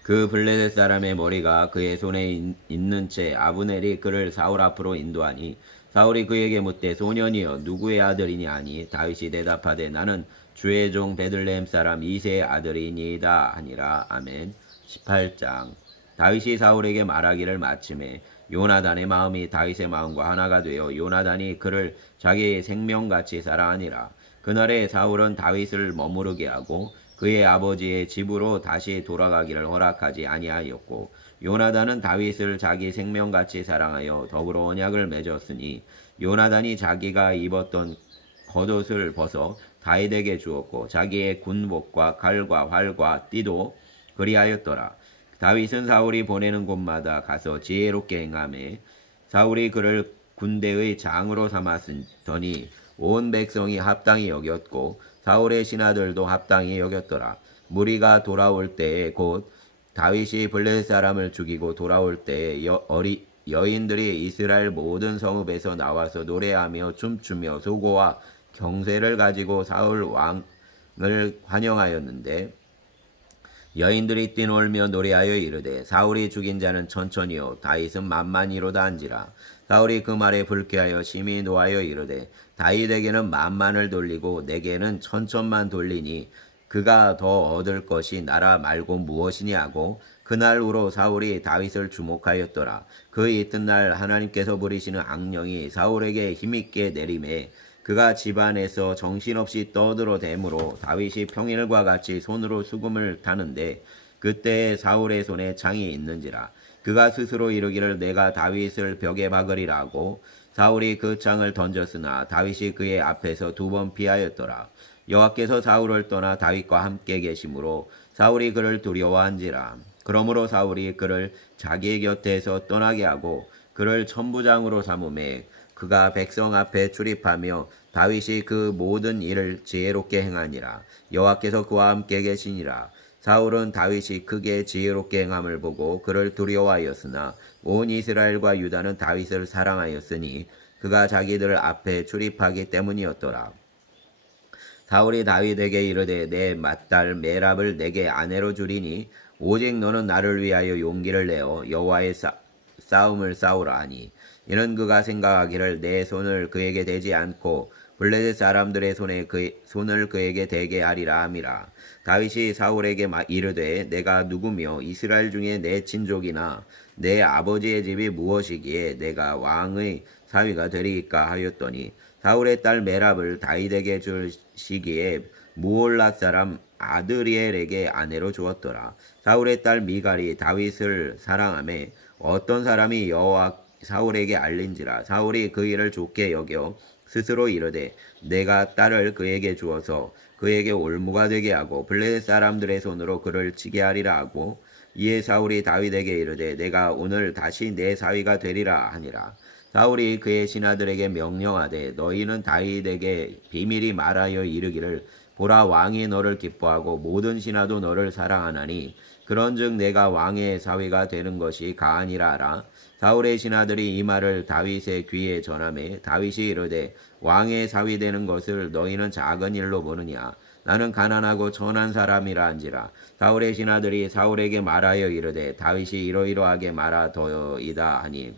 그 블레셋 사람의 머리가 그의 손에 있는 채 아브넬이 그를 사울 앞으로 인도하니 사울이 그에게 묻되 소년이여 누구의 아들이냐 하니 다윗이 대답하되 나는 주의 종 베들레헴 사람 이새의 아들이니이다 하니라. 아멘. 18장 다윗이 사울에게 말하기를 마침에 요나단의 마음이 다윗의 마음과 하나가 되어 요나단이 그를 자기의 생명같이 사랑하니라. 그날에 사울은 다윗을 머무르게 하고 그의 아버지의 집으로 다시 돌아가기를 허락하지 아니하였고 요나단은 다윗을 자기 생명같이 사랑하여 더불어 언약을 맺었으니 요나단이 자기가 입었던 겉옷을 벗어 다윗에게 주었고 자기의 군복과 칼과 활과 띠도 그리하였더라. 다윗은 사울이 보내는 곳마다 가서 지혜롭게 행하매 사울이 그를 군대의 장으로 삼았더니 온 백성이 합당히 여겼고 사울의 신하들도 합당히 여겼더라. 무리가 돌아올 때에 곧 다윗이 블레셋 사람을 죽이고 돌아올 때에 여인들이 이스라엘 모든 성읍에서 나와서 노래하며 춤추며 소고와 경세를 가지고 사울 왕을 환영하였는데 여인들이 뛰놀며 노래하여 이르되 사울이 죽인 자는 천천히요 다윗은 만만히로다 한지라. 사울이 그 말에 불쾌하여 심히 노하여 이르되 다윗에게는 만만을 돌리고 내게는 천천만 돌리니 그가 더 얻을 것이 나라 말고 무엇이니 하고 그날 후로 사울이 다윗을 주목하였더라. 그 이튿날 하나님께서 부리시는 악령이 사울에게 힘있게 내림에 그가 집안에서 정신없이 떠들어대므로 다윗이 평일과 같이 손으로 수금을 타는데 그때 사울의 손에 창이 있는지라. 그가 스스로 이르기를 내가 다윗을 벽에 박으리라 하고 사울이 그 창을 던졌으나 다윗이 그의 앞에서 2번 피하였더라. 여호와께서 사울을 떠나 다윗과 함께 계심으로 사울이 그를 두려워한지라. 그러므로 사울이 그를 자기 곁에서 떠나게 하고 그를 천부장으로 삼음에 그가 백성 앞에 출입하며 다윗이 그 모든 일을 지혜롭게 행하니라. 여호와께서 그와 함께 계시니라. 사울은 다윗이 크게 지혜롭게 행함을 보고 그를 두려워하였으나 온 이스라엘과 유다는 다윗을 사랑하였으니 그가 자기들 앞에 출입하기 때문이었더라. 사울이 다윗에게 이르되 내 맏딸 메랍을 내게 아내로 주리니 오직 너는 나를 위하여 용기를 내어 여호와의 싸움을 싸우라 하니 이는 그가 생각하기를 내 손을 그에게 대지 않고 블레셋 사람들의 손을 그에게 대게 하리라 함이라. 다윗이 사울에게 이르되 내가 누구며 이스라엘 중에 내 친족이나 내 아버지의 집이 무엇이기에 내가 왕의 사위가 되리이까 하였더니 사울의 딸 메랍을 다윗에게 줄 시기에 무올랏 사람 아드리엘에게 아내로 주었더라. 사울의 딸 미갈이 다윗을 사랑하며 어떤 사람이 여호와 사울에게 알린지라. 사울이 그 일을 좋게 여겨 스스로 이르되 내가 딸을 그에게 주어서 그에게 올무가 되게 하고 블레셋 사람들의 손으로 그를 치게 하리라 하고 이에 사울이 다윗에게 이르되 내가 오늘 다시 내 사위가 되리라 하니라. 사울이 그의 신하들에게 명령하되 너희는 다윗에게 비밀히 말하여 이르기를 보라 왕이 너를 기뻐하고 모든 신하도 너를 사랑하나니 그런즉 내가 왕의 사위가 되는 것이 가하니라 하라. 사울의 신하들이 이 말을 다윗의 귀에 전하매 다윗이 이르되 왕의 사위 되는 것을 너희는 작은 일로 보느냐. 나는 가난하고 천한 사람이라 한지라. 사울의 신하들이 사울에게 말하여 이르되 다윗이 이러이러하게 말하더이다 하니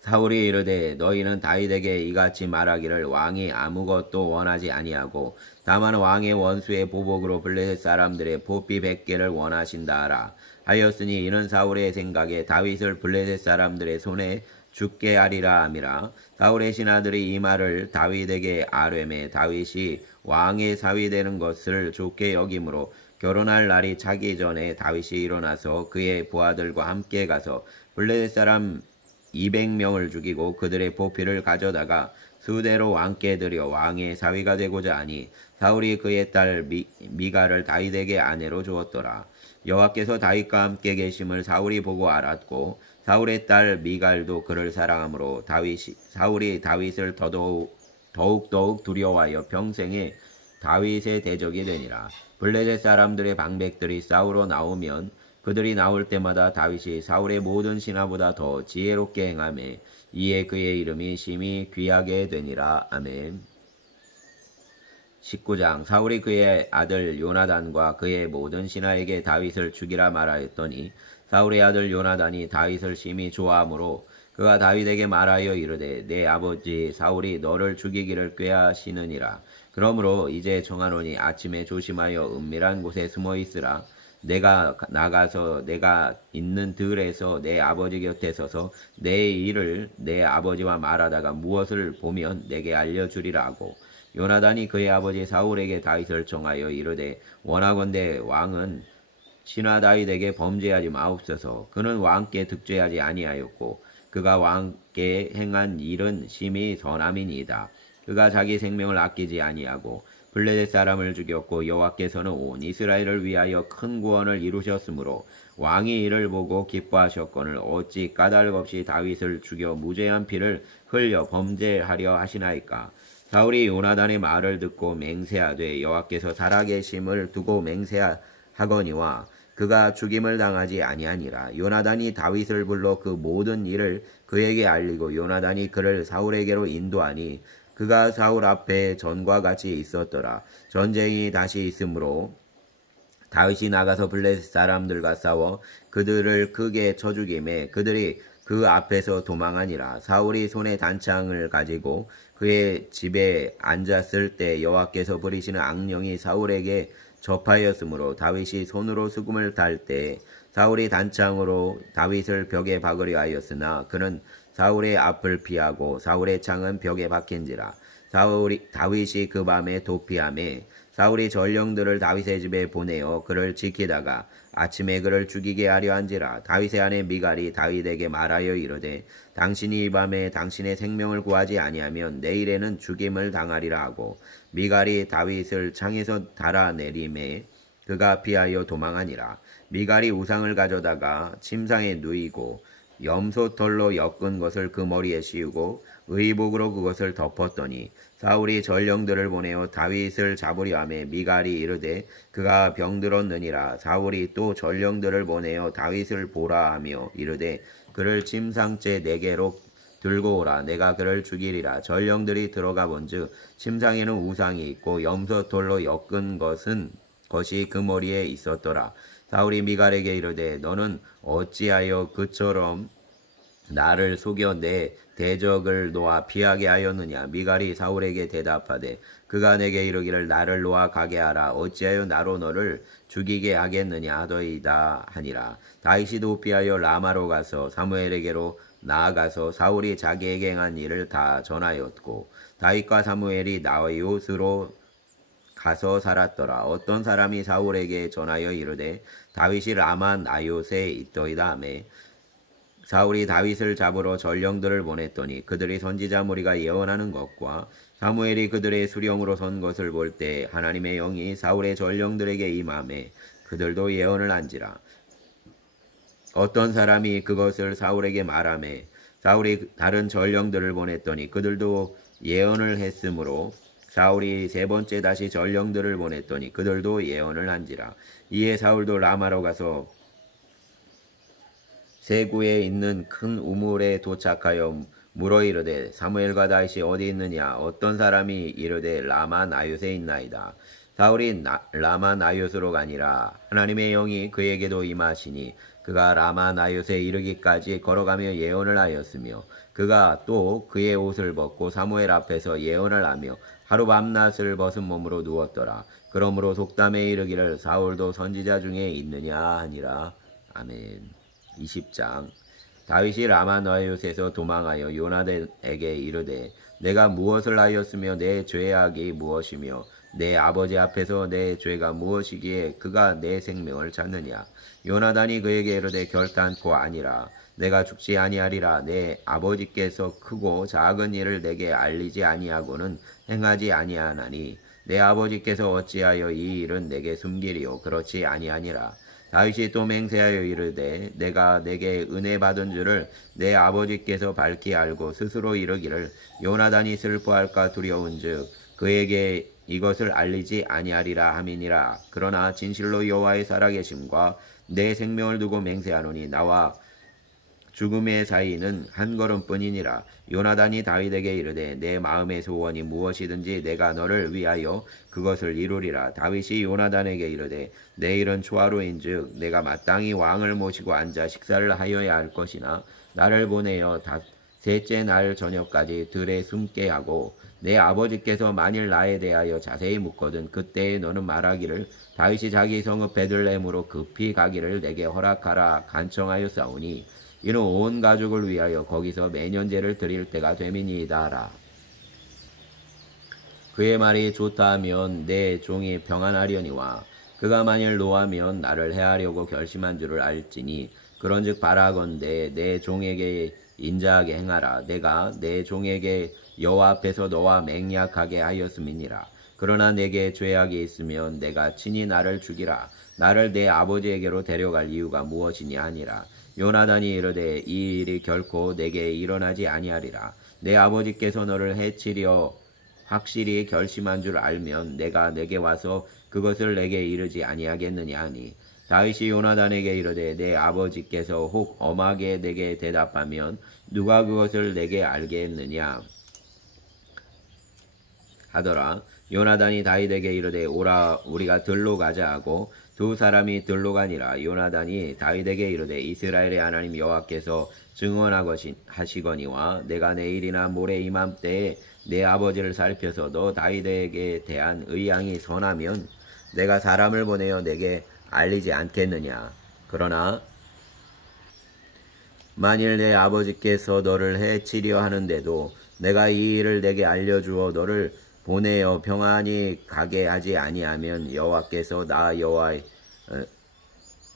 사울이 이르되 너희는 다윗에게 이같이 말하기를 왕이 아무것도 원하지 아니하고 다만 왕의 원수의 보복으로 블레셋 사람들의 포피 100개를 원하신다 하라. 하였으니 이는 사울의 생각에 다윗을 블레셋 사람들의 손에 죽게 하리라 함이라. 사울의 신하들이 이 말을 다윗에게 아뢰매 다윗이 왕의 사위 되는 것을 좋게 여김으로 결혼할 날이 차기 전에 다윗이 일어나서 그의 부하들과 함께 가서 블레셋 사람 200명을 죽이고 그들의 포피를 가져다가 수대로 왕께 드려 왕의 사위가 되고자 하니 사울이 그의 딸 미갈을 다윗에게 아내로 주었더라. 여호와께서 다윗과 함께 계심을 사울이 보고 알았고 사울의 딸 미갈도 그를 사랑하므로 사울이 다윗을 더욱 두려워하여 평생에 다윗의 대적이 되니라. 블레셋 사람들의 방백들이 싸우러 나오면 그들이 나올 때마다 다윗이 사울의 모든 신하보다 더 지혜롭게 행하매 이에 그의 이름이 심히 귀하게 되니라. 아멘. 19장 사울이 그의 아들 요나단과 그의 모든 신하에게 다윗을 죽이라 말하였더니 사울의 아들 요나단이 다윗을 심히 좋아하므로 그가 다윗에게 말하여 이르되 내 아버지 사울이 너를 죽이기를 꾀하시느니라. 그러므로 이제 정하노니 아침에 조심하여 은밀한 곳에 숨어 있으라. 내가 나가서 내가 있는 들에서 내 아버지 곁에 서서 내 일을 내 아버지와 말하다가 무엇을 보면 내게 알려주리라 하고 요나단이 그의 아버지 사울에게 다윗을 정하여 이르되 원하건대 왕은 신하 다윗에게 범죄하지 마옵소서. 그는 왕께 득죄하지 아니하였고 그가 왕께 행한 일은 심히 선함이니이다. 그가 자기 생명을 아끼지 아니하고 블레셋 사람을 죽였고 여호와께서는 온 이스라엘을 위하여 큰 구원을 이루셨으므로 왕이 이를 보고 기뻐하셨거늘 어찌 까닭 없이 다윗을 죽여 무죄한 피를 흘려 범죄하려 하시나이까. 사울이 요나단의 말을 듣고 맹세하되 여호와께서 살아계심을 두고 맹세하거니와 그가 죽임을 당하지 아니하니라. 요나단이 다윗을 불러 그 모든 일을 그에게 알리고 요나단이 그를 사울에게로 인도하니 그가 사울 앞에 전과 같이 있었더라. 전쟁이 다시 있으므로 다윗이 나가서 블레셋 사람들과 싸워 그들을 크게 쳐 죽이매 그들이 그 앞에서 도망하니라. 사울이 손에 단창을 가지고 그의 집에 앉았을 때 여호와께서 부리시는 악령이 사울에게 접하였으므로 다윗이 손으로 수금을 탈 때 사울이 단창으로 다윗을 벽에 박으려 하였으나 그는 사울의 앞을 피하고 사울의 창은 벽에 박힌지라. 다윗이 그 밤에 도피하매 사울이 전령들을 다윗의 집에 보내어 그를 지키다가 아침에 그를 죽이게 하려 한지라. 다윗의 아내 미갈이 다윗에게 말하여 이르되 당신이 이 밤에 당신의 생명을 구하지 아니하면 내일에는 죽임을 당하리라 하고 미갈이 다윗을 창에서 달아내림에 그가 피하여 도망하니라. 미갈이 우상을 가져다가 침상에 누이고 염소털로 엮은 것을 그 머리에 씌우고 의복으로 그것을 덮었더니 사울이 전령들을 보내어 다윗을 잡으려 하매 미갈이 이르되 그가 병들었느니라. 사울이 또 전령들을 보내어 다윗을 보라 하며 이르되 그를 침상째 내게로 들고 오라. 내가 그를 죽이리라. 전령들이 들어가 본즉 침상에는 우상이 있고 염소털로 엮은 것이 그 머리에 있었더라. 사울이 미갈에게 이르되 너는 어찌하여 그처럼 나를 속여 내 대적을 놓아 피하게 하였느냐. 미갈이 사울에게 대답하되 그가 내게 이르기를 나를 놓아 가게 하라. 어찌하여 나로 너를 죽이게 하겠느냐 하더이다 하니라. 다윗이 도피하여 라마로 가서 사무엘에게로 나아가서 사울이 자기에게 행한 일을 다 전하였고 다윗과 사무엘이 나이옷으로 가서 살았더라. 어떤 사람이 사울에게 전하여 이르되 다윗이 라마 나이옷에 있더이다 하매 사울이 다윗을 잡으러 전령들을 보냈더니 그들이 선지자 무리가 예언하는 것과 사무엘이 그들의 수령으로 선 것을 볼 때 하나님의 영이 사울의 전령들에게 임하매 그들도 예언을 한지라. 어떤 사람이 그것을 사울에게 말하매 사울이 다른 전령들을 보냈더니 그들도 예언을 했으므로 사울이 세 번째 다시 전령들을 보냈더니 그들도 예언을 한지라. 이에 사울도 라마로 가서 세구에 있는 큰 우물에 도착하여 물어 이르되 사무엘과 다윗이 어디 있느냐. 어떤 사람이 이르되 라마 나요스에 있나이다. 사울이 라마 나요스로 가니라. 하나님의 영이 그에게도 임하시니 그가 라마 나요스에 이르기까지 걸어가며 예언을 하였으며 그가 또 그의 옷을 벗고 사무엘 앞에서 예언을 하며 하루 밤낮을 벗은 몸으로 누웠더라. 그러므로 속담에 이르기를 사울도 선지자 중에 있느냐 하니라. 아멘. 20장. 다윗이 라마 나요스에서 도망하여 요나단에게 이르되 내가 무엇을 하였으며 내 죄악이 무엇이며 내 아버지 앞에서 내 죄가 무엇이기에 그가 내 생명을 찾느냐. 요나단이 그에게 이르되 결단코 아니라. 내가 죽지 아니하리라. 내 아버지께서 크고 작은 일을 내게 알리지 아니하고는 행하지 아니하나니 내 아버지께서 어찌하여 이 일은 내게 숨기리요. 그렇지 아니하니라. 다윗이 또 맹세하여 이르되 내가 내게 은혜 받은 줄을 내 아버지께서 밝히 알고 스스로 이르기를 요나단이 슬퍼할까 두려운즉 그에게 이것을 알리지 아니하리라 함이니라. 그러나 진실로 여호와의 살아계심과 내 생명을 두고 맹세하노니 나와 죽음의 사이는 한 걸음뿐이니라. 요나단이 다윗에게 이르되 내 마음의 소원이 무엇이든지 내가 너를 위하여 그것을 이루리라. 다윗이 요나단에게 이르되 내일은 초하루인즉 내가 마땅히 왕을 모시고 앉아 식사를 하여야 할 것이나 나를 보내어 셋째 날 저녁까지 들에 숨게 하고 내 아버지께서 만일 나에 대하여 자세히 묻거든 그때에 너는 말하기를 다윗이 자기 성읍 베들레헴으로 급히 가기를 내게 허락하라 간청하였사오니 이는 온 가족을 위하여 거기서 매년제를 드릴 때가 됨이니이다 하라. 그의 말이 좋다 하면 내 종이 평안하려니와 그가 만일 노하면 나를 해하려고 결심한 줄을 알지니 그런즉 바라건대 내 종에게 인자하게 행하라. 내가 내 종에게 여호와 앞에서 너와 맹약하게 하였음이니라. 그러나 내게 죄악이 있으면 내가 친히 나를 죽이라. 나를 내 아버지에게로 데려갈 이유가 무엇이냐 하니라. 요나단이 이르되 이 일이 결코 내게 일어나지 아니하리라. 내 아버지께서 너를 해치려 확실히 결심한 줄 알면 내가 내게 와서 그것을 내게 이르지 아니하겠느냐 하니 다윗이 요나단에게 이르되 내 아버지께서 혹 엄하게 내게 대답하면 누가 그것을 내게 알게 했느냐 하더라. 요나단이 다윗에게 이르되 오라 우리가 들로 가자 하고 두 사람이 들로 가니라. 요나단이 다윗에게 이르되 이스라엘의 하나님 여호와께서 증언하시거니와 내가 내일이나 모레 이맘때에 내 아버지를 살펴서 너 다윗에게 대한 의향이 선하면 내가 사람을 보내어 내게 알리지 않겠느냐. 그러나 만일 내 아버지께서 너를 해치려 하는데도 내가 이 일을 내게 알려주어 너를 보내어 평안히 가게 하지 아니하면 여호와께서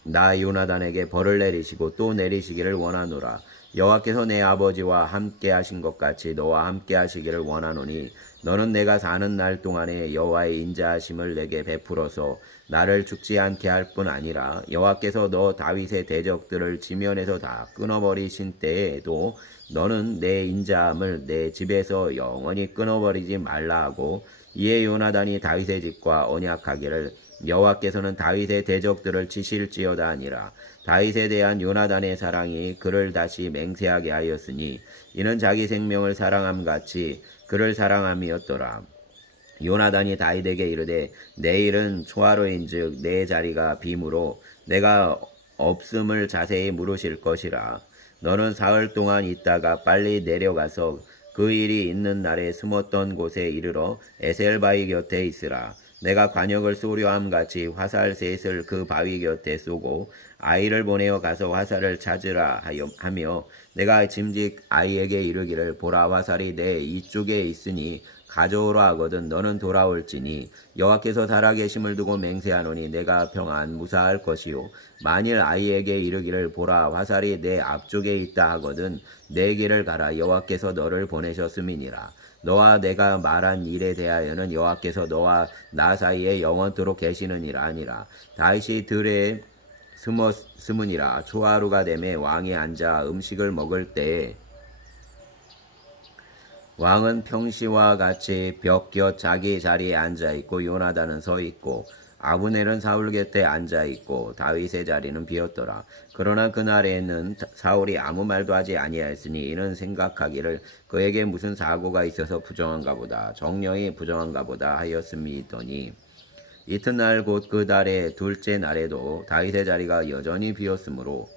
나 요나단에게 벌을 내리시고 또 내리시기를 원하노라. 여호와께서 내 아버지와 함께 하신 것 같이 너와 함께 하시기를 원하노니 너는 내가 사는 날 동안에 여호와의 인자하심을 내게 베풀어서 나를 죽지 않게 할 뿐 아니라 여호와께서 너 다윗의 대적들을 지면에서 다 끊어버리신 때에도 너는 내 인자함을 내 집에서 영원히 끊어버리지 말라 하고 이에 요나단이 다윗의 집과 언약하기를 여호와께서는 다윗의 대적들을 치실지어다 하니라. 다윗에 대한 요나단의 사랑이 그를 다시 맹세하게 하였으니 이는 자기 생명을 사랑함 같이 그를 사랑함이었더라. 요나단이 다윗에게 이르되 내일은 초하루인즉 내 자리가 빔으로 내가 없음을 자세히 물으실 것이라. 너는 사흘 동안 있다가 빨리 내려가서 그 일이 있는 날에 숨었던 곳에 이르러 에셀바위 곁에 있으라. 내가 관역을 쏘려 함같이 화살 셋을 그 바위 곁에 쏘고 아이를 보내어 가서 화살을 찾으라 하며 내가 짐짓 아이에게 이르기를 보라 화살이 내 이쪽에 있으니 가져오라 하거든 너는 돌아올지니 여호와께서 살아계심을 두고 맹세하노니 내가 평안 무사할 것이요 만일 아이에게 이르기를 보라 화살이 내 앞쪽에 있다 하거든 내 길을 가라 여호와께서 너를 보내셨음이니라. 너와 내가 말한 일에 대하여는 여호와께서 너와 나 사이에 영원토록 계시느니라 아니라. 다윗이 들에 숨으니라. 초하루가 되매 왕이 앉아 음식을 먹을 때에 왕은 평시와 같이 벽 곁 자기 자리에 앉아있고 요나단은 서있고 아브넬은 사울 곁에 앉아있고 다윗의 자리는 비었더라. 그러나 그날에는 사울이 아무 말도 하지 아니하였으니 이는 생각하기를 그에게 무슨 사고가 있어서 부정한가 보다 정령이 부정한가 보다 하였음이더니 이튿날 곧 그 달의 둘째 날에도 다윗의 자리가 여전히 비었으므로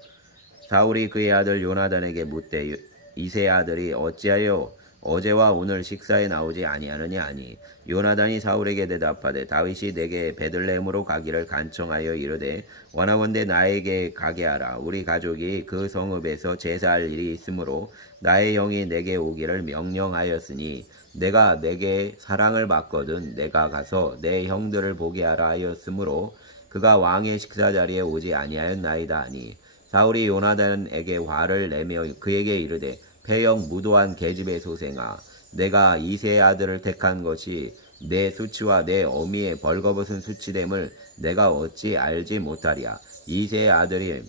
사울이 그의 아들 요나단에게 묻되 이새의 아들이 어찌하여 어제와 오늘 식사에 나오지 아니하느냐 하니 요나단이 사울에게 대답하되 다윗이 내게 베들레헴으로 가기를 간청하여 이르되 원하건대 나에게 가게 하라. 우리 가족이 그 성읍에서 제사할 일이 있으므로 나의 영이 내게 오기를 명령하였으니 내가 내게 사랑을 받거든 내가 가서 내 형들을 보게 하라 하였으므로 그가 왕의 식사 자리에 오지 아니하였나이다 하니 사울이 요나단에게 화를 내며 그에게 이르되 패역 무도한 계집의 소생아 내가 이새의 아들을 택한 것이 내 수치와 내 어미의 벌거벗은 수치됨을 내가 어찌 알지 못하랴. 이새의 아들이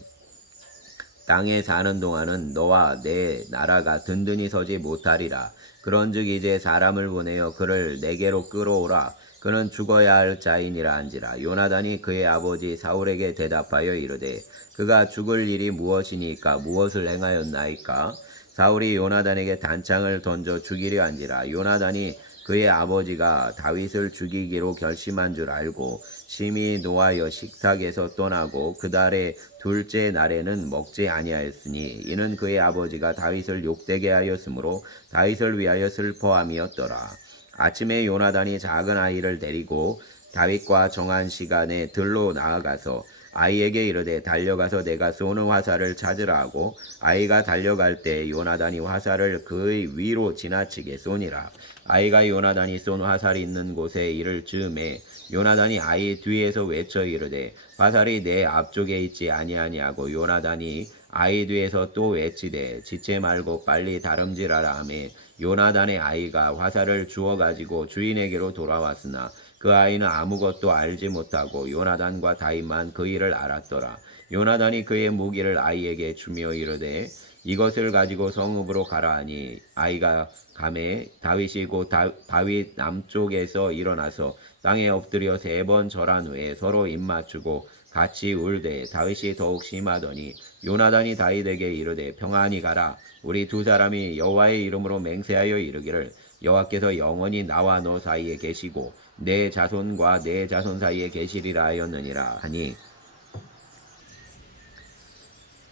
땅에 사는 동안은 너와 내 나라가 든든히 서지 못하리라. 그런즉 이제 사람을 보내어 그를 내게로 끌어오라. 그는 죽어야 할 자이니라 한지라. 요나단이 그의 아버지 사울에게 대답하여 이르되 그가 죽을 일이 무엇이니까 무엇을 행하였나이까. 사울이 요나단에게 단창을 던져 죽이려 한지라. 요나단이 그의 아버지가 다윗을 죽이기로 결심한 줄 알고 심히 노하여 식탁에서 떠나고 그 달의 둘째 날에는 먹지 아니하였으니 이는 그의 아버지가 다윗을 욕되게 하였으므로 다윗을 위하여 슬퍼함이었더라. 아침에 요나단이 작은 아이를 데리고 다윗과 정한 시간에 들로 나아가서 아이에게 이르되 달려가서 내가 쏘는 화살을 찾으라 하고 아이가 달려갈 때 요나단이 화살을 그의 위로 지나치게 쏘니라. 아이가 요나단이 쏜 화살이 있는 곳에 이를 즈음에 요나단이 아이 뒤에서 외쳐 이르되 화살이 내 앞쪽에 있지 아니하냐고 요나단이 아이 뒤에서 또 외치되 지체 말고 빨리 다름질하라 하매 요나단의 아이가 화살을 주워 가지고 주인에게로 돌아왔으나 그 아이는 아무것도 알지 못하고 요나단과 다윗만 그 일을 알았더라. 요나단이 그의 무기를 아이에게 주며 이르되 이것을 가지고 성읍으로 가라 하니 아이가 가매 다윗이 곧 다윗 남쪽에서 일어나서 땅에 엎드려 3번 절한 후에 서로 입맞추고 같이 울되 다윗이 더욱 심하더니 요나단이 다윗에게 이르되 평안히 가라. 우리 두 사람이 여호와의 이름으로 맹세하여 이르기를 여호와께서 영원히 나와 너 사이에 계시고 내 자손과 내 자손 사이에 계시리라 하였느니라 하니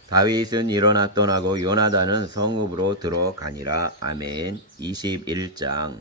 다윗은 일어나 떠나고 요나단은 성읍으로 들어가니라. 아멘. 21장.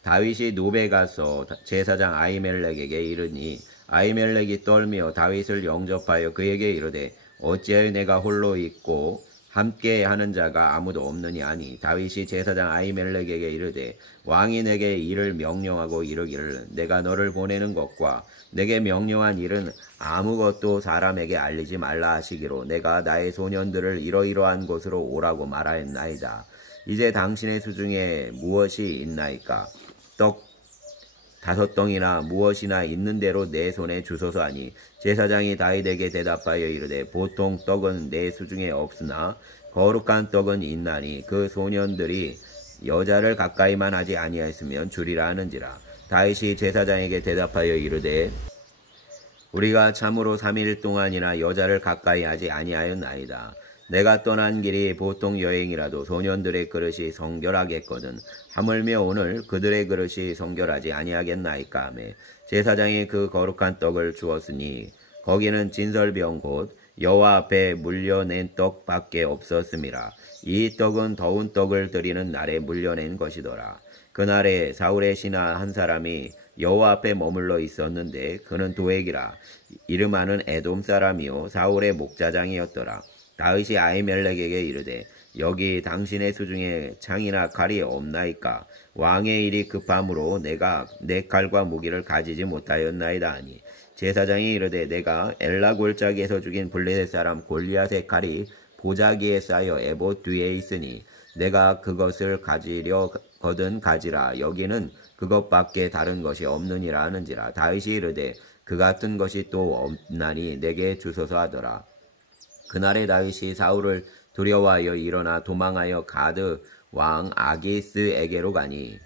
다윗이 노베 가서 제사장 아히멜렉에게 이르니 아히멜렉이 떨며 다윗을 영접하여 그에게 이르되 어찌하여 내가 홀로 있고 함께 하는 자가 아무도 없느냐 하니 다윗이 제사장 아히멜렉에게 이르되 왕이 내게 이를 명령하고 이르기를 내가 너를 보내는 것과 내게 명령한 일은 아무것도 사람에게 알리지 말라 하시기로 내가 나의 소년들을 이러이러한 곳으로 오라고 말하였나이다. 이제 당신의 수중에 무엇이 있나이까? 떡 5덩이나 무엇이나 있는 대로 내 손에 주소서 하니 제사장이 다윗에게 대답하여 이르되 보통 떡은 내 수중에 없으나 거룩한 떡은 있나니 그 소년들이 여자를 가까이만 하지 아니하였으면 주리라 하는지라. 다윗이 제사장에게 대답하여 이르되 우리가 참으로 3일 동안이나 여자를 가까이 하지 아니하였나이다. 내가 떠난 길이 보통 여행이라도 소년들의 그릇이 성결하겠거든 하물며 오늘 그들의 그릇이 성결하지 아니하겠나이까 하며 제사장이 그 거룩한 떡을 주었으니 거기는 진설병 곧 여호와 앞에 물려낸 떡밖에 없었음이라. 이 떡은 더운 떡을 드리는 날에 물려낸 것이더라. 그날에 사울의 신하 한 사람이 여호와 앞에 머물러 있었는데 그는 도액이라. 이름하는 에돔 사람이요 사울의 목자장이었더라. 다윗이 아히멜렉에게 이르되 여기 당신의 수중에 창이나 칼이 없나이까? 왕의 일이 급함으로 내가 내 칼과 무기를 가지지 못하였나이다 하니 제사장이 이르되 내가 엘라 골짜기에서 죽인 블레셋 사람 골리앗의 칼이 보자기에 쌓여 에봇 뒤에 있으니 내가 그것을 가지려거든 가지라. 여기는 그것밖에 다른 것이 없느니라 하는지라. 다윗이 이르되 그 같은 것이 또 없나니 내게 주소서 하더라. 그날에 다윗이 사울을 두려워하여 일어나 도망하여 가드 왕 아기스에게로 가니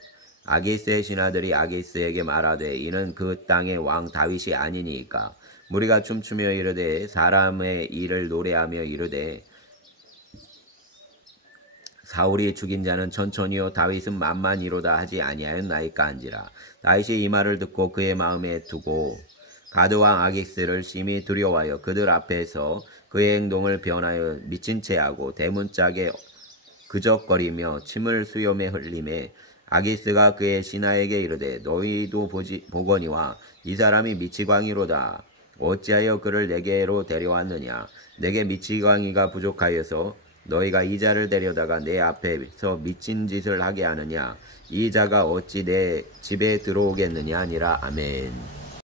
아기스의 신하들이 아기스에게 말하되 이는 그 땅의 왕 다윗이 아니니까. 무리가 춤추며 이르되 사람의 일을 노래하며 이르되 사울이 죽인 자는 천천히요 다윗은 만만이로다 하지 아니하였나이까 한지라. 다윗이 이 말을 듣고 그의 마음에 두고 가드왕 아기스를 심히 두려워하여 그들 앞에서 그의 행동을 변하여 미친 채하고 대문짝에 그적거리며 침을 수염에 흘리매 아기스가 그의 신하에게 이르되 너희도 보거니와 이 사람이 미치광이로다. 어찌하여 그를 내게로 데려왔느냐? 내게 미치광이가 부족하여서 너희가 이 자를 데려다가 내 앞에서 미친 짓을 하게 하느냐? 이 자가 어찌 내 집에 들어오겠느냐 하니라. 아멘.